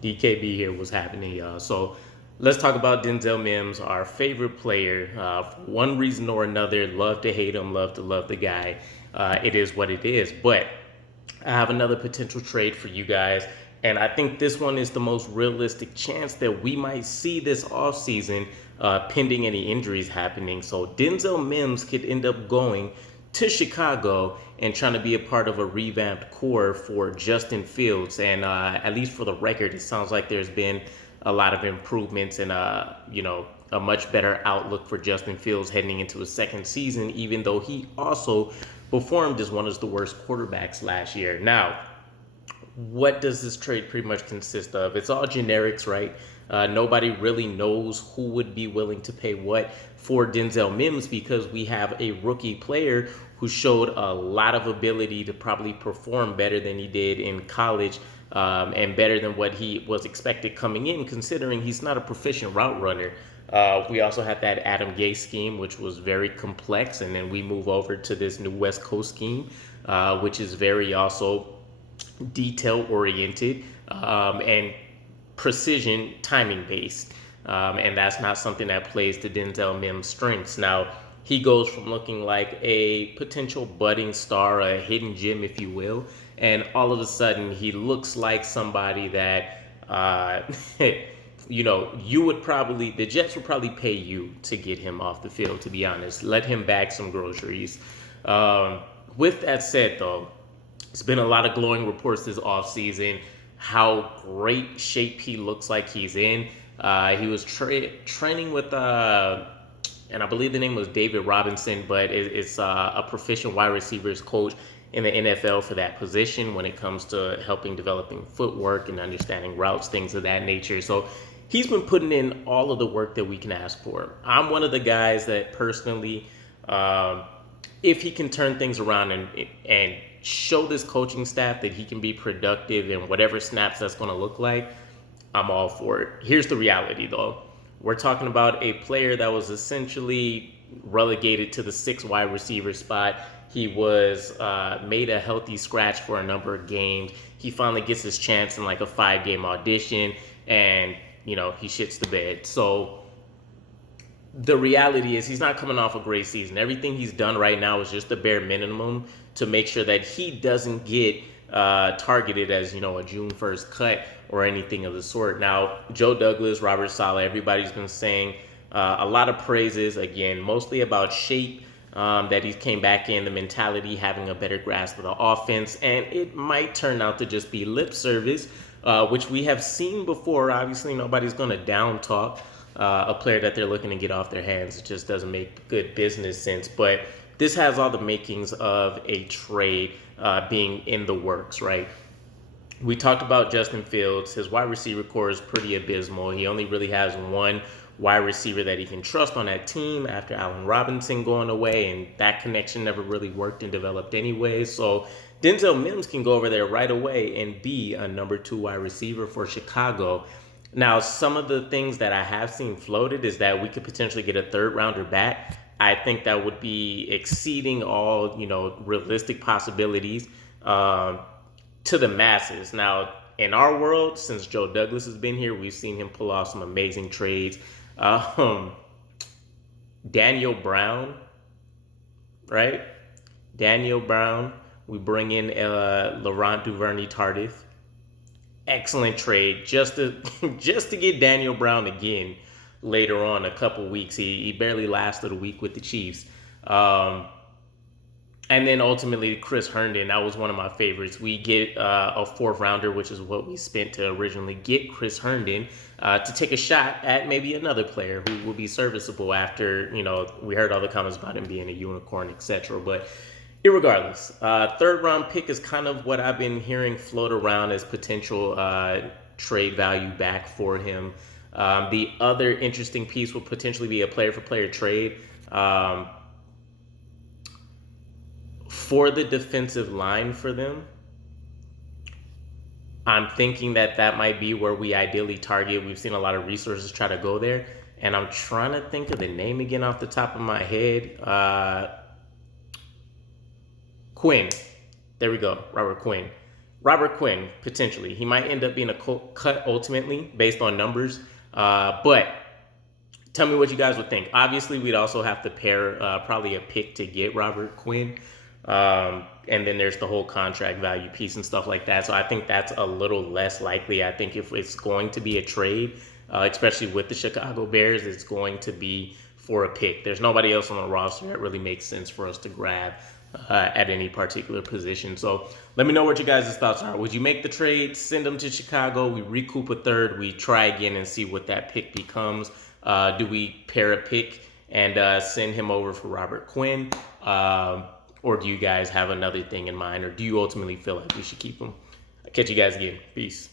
DKB here, what's happening, y'all? So let's talk about Denzel Mims, our favorite player. For one reason or another, love to hate him, love to love the guy. It is what it is. But I have another potential trade for you guys. And I think this one is the most realistic chance that we might see this offseason, pending any injuries happening. So Denzel Mims could end up going to Chicago and trying to be a part of a revamped core for Justin Fields. And at least for the record, it sounds like there's been a lot of improvements and a much better outlook for Justin Fields heading into his second season, even though he also performed as one of the worst quarterbacks last year. Now, what does this trade pretty much consist of? It's all generics, right? Nobody really knows who would be willing to pay what for Denzel Mims because we have a rookie player who showed a lot of ability to probably perform better than he did in college, and better than what he was expected coming in, considering he's not a proficient route runner. We also had that Adam Gase scheme, which was very complex, and then we move over to this new West Coast scheme, which is very also detail oriented, and precision timing based, and that's not something that plays to Denzel Mims' strengths. Now he goes from looking like a potential budding star, a hidden gem, if you will, and all of a sudden he looks like somebody that the Jets would probably pay you to get him off the field, to be honest. Let him bag some groceries. With that said, though, it's been a lot of glowing reports this offseason, how great shape he looks like he's in. He was training with, and I believe the name was David Robinson, but it's a proficient wide receivers coach in the NFL for that position when it comes to helping developing footwork and understanding routes, things of that nature. So he's been putting in all of the work that we can ask for. I'm one of the guys that personally, if he can turn things around and show this coaching staff that he can be productive in whatever snaps that's going to look like, I'm all for it. Here's the reality, though. We're talking about a player that was essentially relegated to the 6th wide receiver spot. He was made a healthy scratch for a number of games. He finally gets his chance in like a 5-game audition, and he shits the bed. So the reality is he's not coming off a great season. Everything he's done right now is just the bare minimum to make sure that he doesn't get targeted as, a June 1st cut or anything of the sort. Now, Joe Douglas, Robert Saleh, everybody's been saying a lot of praises, again, mostly about shape, that he came back in, the mentality, having a better grasp of the offense, and it might turn out to just be lip service, which we have seen before. Obviously, nobody's going to down talk a player that they're looking to get off their hands. It just doesn't make good business sense. But this has all the makings of a trade being in the works, right? We talked about Justin Fields. His wide receiver core is pretty abysmal. He only really has one wide receiver that he can trust on that team after Allen Robinson going away, and that connection never really worked and developed anyway. So Denzel Mims can go over there right away and be a number 2 wide receiver for Chicago. Now, some of the things that I have seen floated is that we could potentially get a 3rd rounder back. I think that would be exceeding all, realistic possibilities to the masses. Now, in our world, since Joe Douglas has been here, we've seen him pull off some amazing trades. Daniel Brown, right? Daniel Brown. We bring in Laurent Duvernay-Tardif. Excellent trade, just to get Daniel Brown again later on a couple weeks. He barely lasted a week with the Chiefs. And then ultimately Chris Herndon, that was one of my favorites. We get a 4th rounder, which is what we spent to originally get Chris Herndon, to take a shot at maybe another player who will be serviceable after, we heard all the comments about him being a unicorn, etc. But irregardless, 3rd round pick is kind of what I've been hearing float around as potential trade value back for him. The other interesting piece would potentially be a player-for-player trade. For the defensive line for them, I'm thinking that might be where we ideally target. We've seen a lot of resources try to go there, and I'm trying to think of the name again off the top of my head. Quinn. There we go, Robert Quinn. Robert Quinn, potentially. He might end up being a cut ultimately based on numbers. But tell me what you guys would think. Obviously, we'd also have to pair probably a pick to get Robert Quinn. And then there's the whole contract value piece and stuff like that. So I think that's a little less likely. I think if it's going to be a trade, especially with the Chicago Bears, it's going to be for a pick. There's nobody else on the roster that really makes sense for us to grab at any particular position. So let me know what your guys' thoughts are. Would you make the trade, send them to Chicago, we recoup a third, we try again and see what that pick becomes? Do we pair a pick and send him over for Robert Quinn? Or do you guys have another thing in mind? Or do you ultimately feel like we should keep him? I'll catch you guys again. Peace.